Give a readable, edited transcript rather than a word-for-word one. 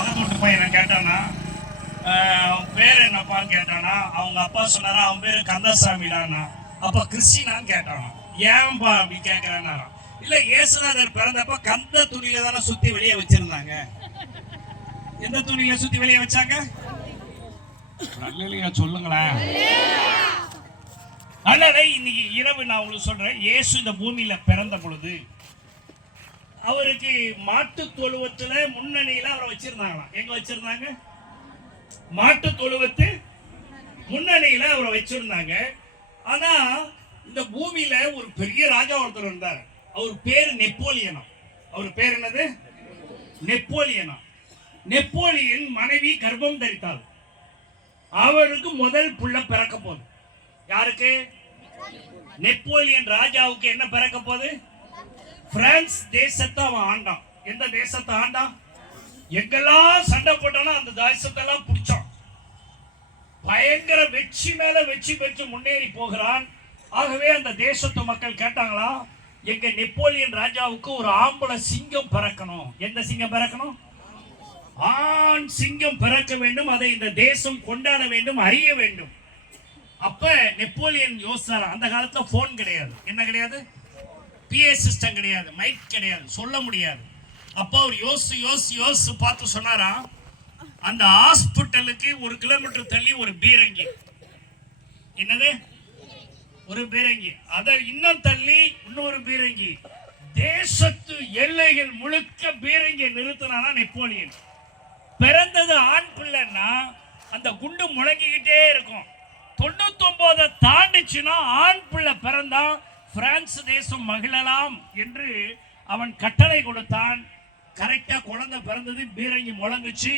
பக்கத்து வீட்டு பையனை கேட்டானா, பேர் என்னப்பான்னு கேட்டானா, அவங்க அப்பா சொன்னாரா அவன் பேரு கந்தசாமிடானா. அப்ப கிறிஸ்டினான்னு கேட்டானா. ஏன்பா அப்படி கேட்கிறானா? இல்ல இயேசுநாதர் பிறந்தப்ப கந்த துணியில தானே சுத்தி வெளியே வச்சிருந்தாங்க. எந்த துணியில சுத்தி வெளியே வச்சாங்க? நல்ல சொல்லுங்களேன். அதனால இன்னைக்கு இரவு நான் உங்களுக்கு சொல்றேன், இயேசு இந்த பூமியில பிறந்த பொழுது அவருக்கு மாட்டு தொழுவத்துல முன்னணியில அவரை வச்சிருந்தாங்களாம். எங்க வச்சிருந்தாங்க? மாட்டு தொழுவத்து முன்னணியில அவரை வச்சிருந்தாங்க. ஆனா இந்த பூமியில ஒரு பெரிய ராஜா ஒருத்தர் இருந்தார். அவர் பேர் நெப்போலியனா. அவர் பேர் என்னது? நெப்போலியனா. நெப்போலியன் மனைவி கர்ப்பம் தரித்தாள். அவருக்கு முதல் புள்ள பிறக்க போகுது. யாருக்கு? நெப்போலியன் ராஜாவுக்கு என்ன பிறக்க போகுது? பிரான்ஸ் தேசத்தை அவன் ஆண்டான். எந்த தேசத்தை ஆண்டான்? எங்கெல்லாம் சண்டை போட்டாலும் அந்த தேசத்தெல்லாம் பிடிச்சான். பயங்கர வெற்றி மேல வெற்றி பெற்று முன்னேறி போகிறான். ஆகவே அந்த தேசத்து மக்கள் கேட்டாங்களா, எங்க நெப்போலியன் ராஜாவுக்கு ஒரு ஆம்பளை சிங்கம் பிறக்கணும். எந்த சிங்கம் பிறக்கணும்? ஆண் சிங்கம் பிறக்க வேண்டும். அதை இந்த தேசம் கொண்டாட வேண்டும், அறிய வேண்டும். அப்ப நெப்போலியன் யோசிச்சாரா. அந்த காலத்துல போன் கிடையாது. என்ன கிடையாது? பிஏ சிஸ்டம் கிடையாது, மைக் கிடையாது, சொல்ல முடியாது. அப்ப அவர் யோசி பார்த்து சொன்னாரா, அந்த ஹாஸ்பிட்டலுக்கு 1 கிலோமீட்டர் தள்ளி ஒரு பீரங்கி. என்னது? ஒரு பீரங்கி. அதை இன்னும் தள்ளி இன்னொரு பீரங்கி. தேசத்து எல்லைகள் முழுக்க பீரங்கி நிறுத்தினானா நெப்போலியன். பிறந்தது ஆண் பிள்ளைன்னா அந்த குண்டு முழங்கிக்கிட்டே இருக்கும். 99 தாண்டிச்சுன்னா ஆண் பிள்ளை பிறந்தா பிரான்ஸ் தேசம் மகிழலாம் என்று அவன் கட்டளை கொடுத்தான். கரெக்டா குழந்தை பிறந்தது, பீரங்கி முழங்குச்சு.